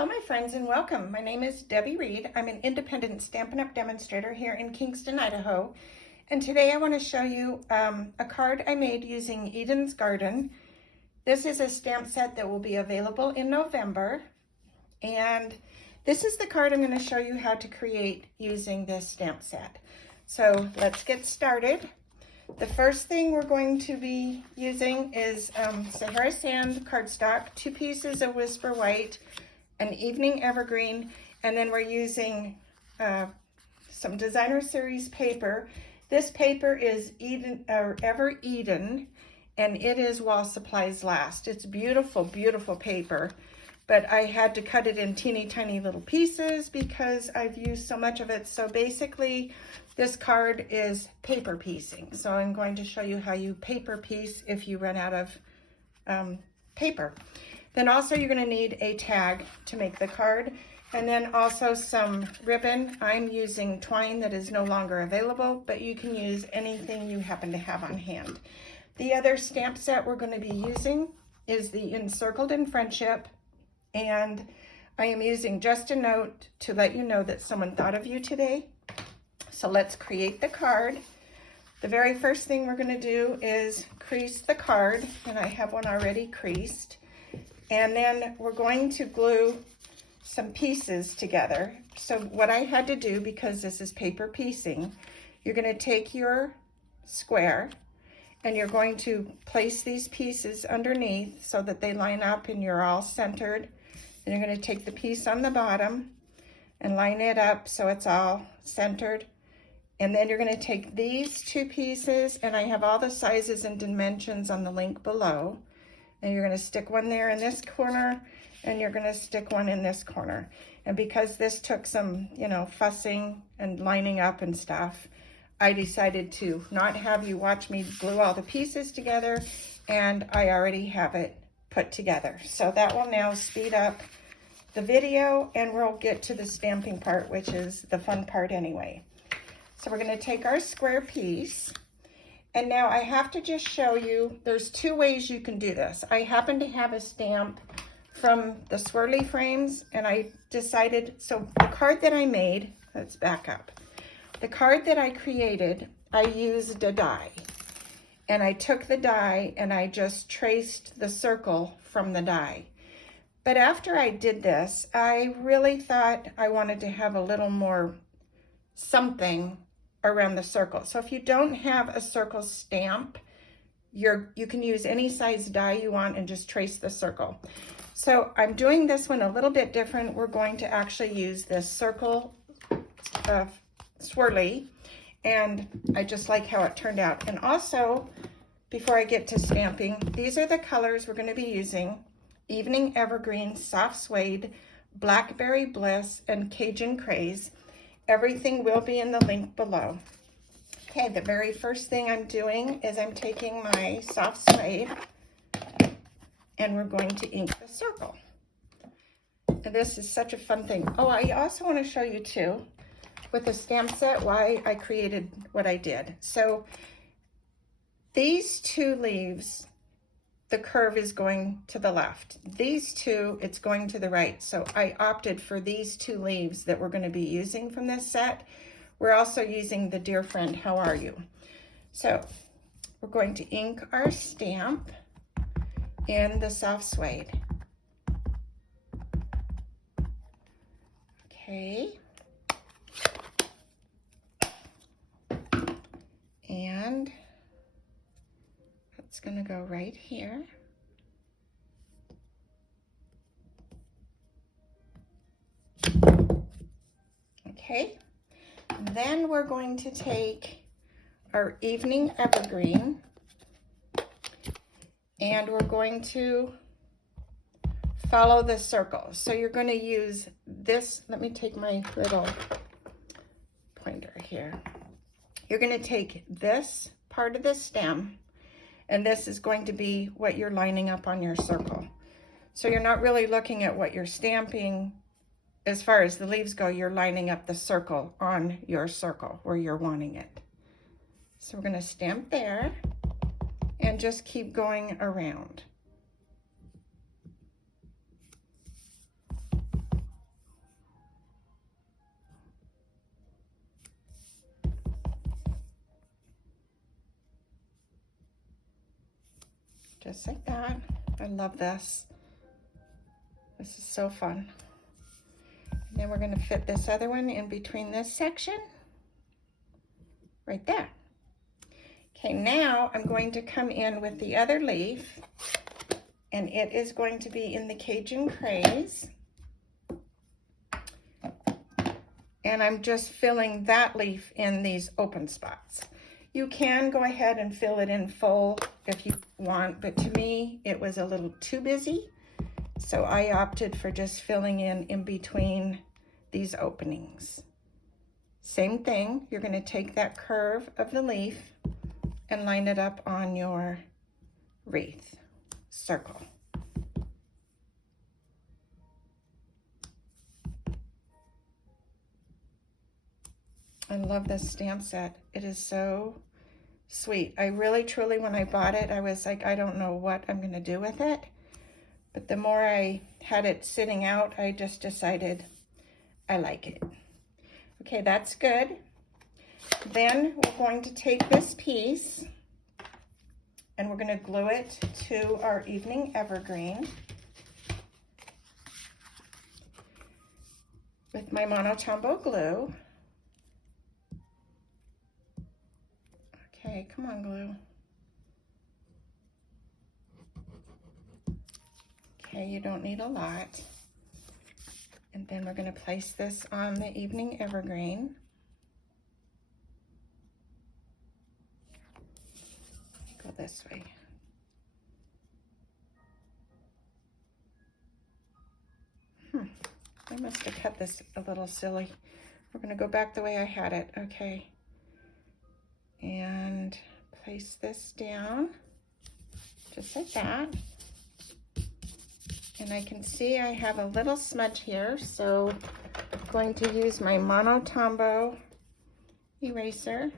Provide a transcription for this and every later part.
Hello my friends and welcome. My name is Debbie Reed. I'm an independent Stampin' Up! Demonstrator here in Kingston, Idaho. And today I want to show you a card I made using Eden's Garden. This is a stamp set that will be available in November. And this is the card I'm going to show you how to create using this stamp set. So let's get started. The first thing we're going to be using is Sahara sand cardstock, 2 pieces of Whisper White, an evening evergreen, and then we're using some designer series paper. This paper is Ever Eden, and it is While Supplies Last. It's beautiful, beautiful paper, but I had to cut it in teeny tiny little pieces because I've used so much of it. So basically, this card is paper piecing. So I'm going to show you how you paper piece if you run out of paper. Then also you're going to need a tag to make the card, and then also some ribbon. I'm using twine that is no longer available, but you can use anything you happen to have on hand. The other stamp set we're going to be using is the Encircled in Friendship, and I am using just a note to let you know that someone thought of you today. So let's create the card. The very first thing we're going to do is crease the card, and I have one already creased. And then we're going to glue some pieces together. So what I had to do, because this is paper piecing, you're going to take your square and you're going to place these pieces underneath so that they line up and you're all centered. And you're going to take the piece on the bottom and line it up so it's all centered. And then you're going to take these 2 pieces, and I have all the sizes and dimensions on the link below. And you're going to stick one there in this corner, and you're going to stick one in this corner. And because this took some, fussing and lining up and stuff, I decided to not have you watch me glue all the pieces together, and I already have it put together. So that will now speed up the video, and we'll get to the stamping part, which is the fun part anyway. So we're going to take our square piece. And now I have to just show you, there's 2 ways you can do this. I happen to have a stamp from the Swirly frames, and I decided, so the card that I made, let's back up. The card that I created, I used a die. And I took the die and I just traced the circle from the die. But after I did this, I really thought I wanted to have a little more something around the circle. So if you don't have a circle stamp, you can use any size die you want and just trace the circle. So I'm doing this one a little bit different. We're going to actually use this circle swirly, and I just like how it turned out. And also, before I get to stamping, these are the colors we're going to be using: Evening Evergreen, Soft Suede, Blackberry Bliss, and Cajun Craze. Everything will be in the link below. Okay, the very first thing I'm doing is I'm taking my soft suede and we're going to ink the circle. And this is such a fun thing. Oh, I also want to show you too, with the stamp set, why I created what I did. So these 2 leaves, the curve is going to the left. These 2, it's going to the right. So I opted for these 2 leaves that we're going to be using from this set. We're also using the Dear Friend, How Are You? So we're going to ink our stamp in the soft suede. Okay. And it's going to go right here. Okay, then we're going to take our Evening Evergreen and we're going to follow the circle. So you're going to use this. Let me take my little pointer here. You're going to take this part of the stem, and this is going to be what you're lining up on your circle. So you're not really looking at what you're stamping as far as the leaves go. You're lining up the circle on your circle where you're wanting it. So we're going to stamp there and just keep going around. just like that. I love this. This is so fun. And then we're going to fit this other one in between this section, right there. Okay, now I'm going to come in with the other leaf, and it is going to be in the Cajun Craze. And I'm just filling that leaf in these open spots. You can go ahead and fill it in full if you want, but to me, it was a little too busy. So I opted for just filling in between these openings. Same thing, you're going to take that curve of the leaf and line it up on your wreath circle. I love this stamp set. It is so sweet. I really, truly, when I bought it, I was like, I don't know what I'm going to do with it. But the more I had it sitting out, I just decided I like it. Okay, that's good. Then we're going to take this piece and we're going to glue it to our evening evergreen with my Monotombo glue. Okay, come on, glue. Okay, you don't need a lot. And then we're going to place this on the evening evergreen. Go this way. I must have cut this a little silly. We're going to go back the way I had it. Okay. And place this down just like that. And I can see I have a little smudge here, so I'm going to use my Monotombo eraser.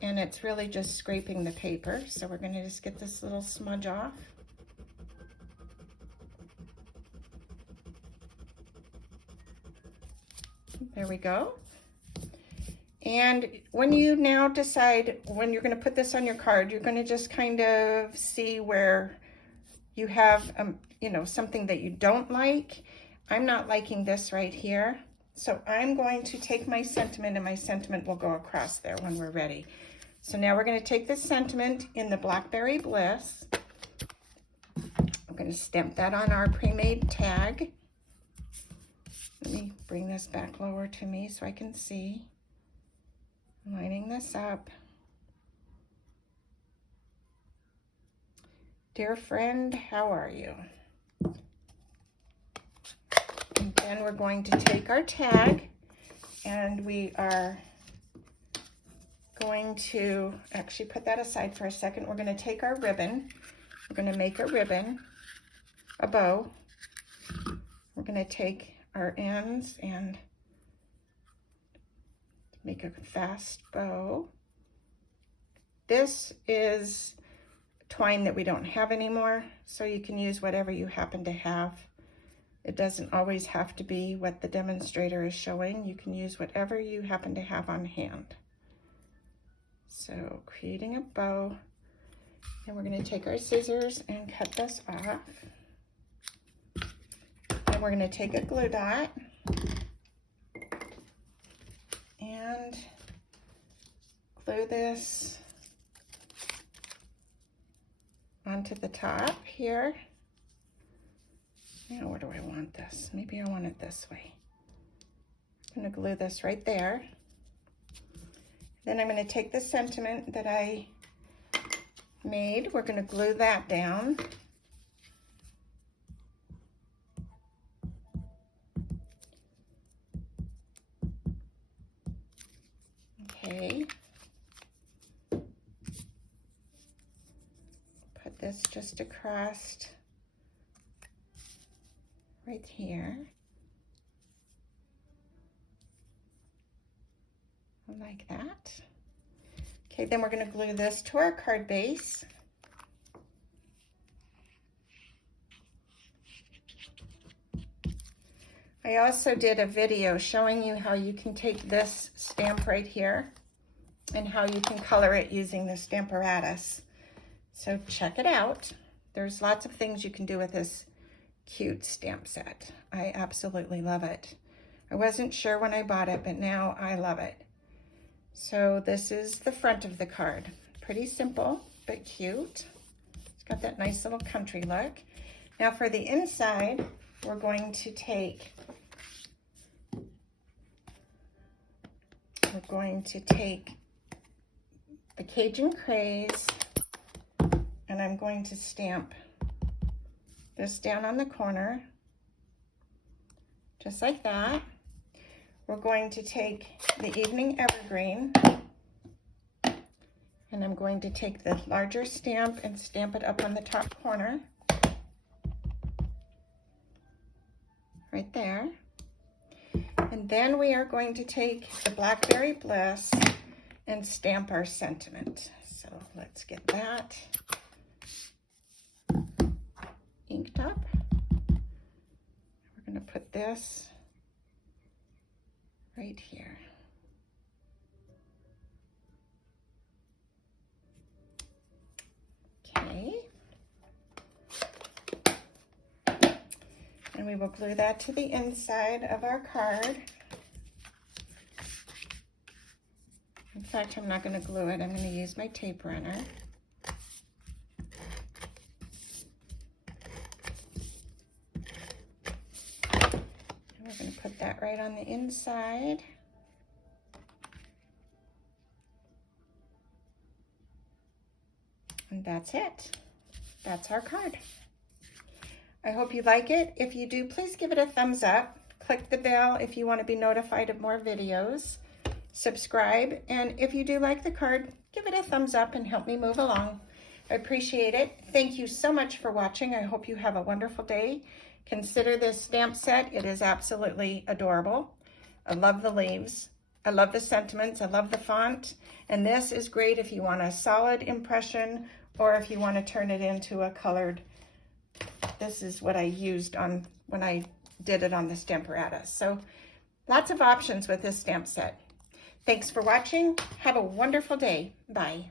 And it's really just scraping the paper, so we're going to just get this little smudge off. There we go. And when you now decide when you're going to put this on your card, you're going to just kind of see where you have, you know, something that you don't like. I'm not liking this right here. So I'm going to take my sentiment, and my sentiment will go across there when we're ready. So now we're going to take this sentiment in the Blackberry Bliss. I'm going to stamp that on our pre-made tag. Let me bring this back lower to me so I can see. Lining this up. Dear friend, how are you? And then we're going to take our tag, and we are going to actually put that aside for a second. We're going to take our ribbon. We're going to make a ribbon, a bow. We're going to take our ends and make a fast bow. This is twine that we don't have anymore, so you can use whatever you happen to have. It doesn't always have to be what the demonstrator is showing. You can use whatever you happen to have on hand. So creating a bow, and we're going to take our scissors and cut this off. And we're going to take a glue dot and glue this onto the top here. Now, where do I want this? Maybe I want it this way. I'm going to glue this right there. Then I'm going to take the sentiment that I made. We're going to glue that down. Okay. Put this just across right here. Like that. Okay, then we're going to glue this to our card base. I also did a video showing you how you can take this stamp right here and how you can color it using the Stamparatus. So check it out. There's lots of things you can do with this cute stamp set. I absolutely love it. I wasn't sure when I bought it, but now I love it. So this is the front of the card. Pretty simple, but cute. It's got that nice little country look. Now for the inside, we're going to take the Cajun Craze, and I'm going to stamp this down on the corner, just like that. We're going to take the Evening Evergreen, and I'm going to take the larger stamp and stamp it up on the top corner, right there. And then we are going to take the Blackberry Bliss and stamp our sentiment. So let's get that inked up. We're going to put this right here. Okay. And we will glue that to the inside of our card. In fact, I'm not going to glue it. I'm going to use my tape runner. And we're going to put that right on the inside. And that's it. That's our card. I hope you like it. If you do, please give it a thumbs up. Click the bell if you want to be notified of more videos. Subscribe, and if you do like the card, give it a thumbs up and help me move along. I appreciate it. Thank you so much for watching. I hope you have a wonderful day. Consider this stamp set. It is absolutely adorable. I love the leaves. I love the sentiments. I love the font. And this is great if you want a solid impression or if you want to turn it into a colored. This is what I used on when I did it on the Stamparatus. So lots of options with this stamp set. Thanks for watching. Have a wonderful day. Bye.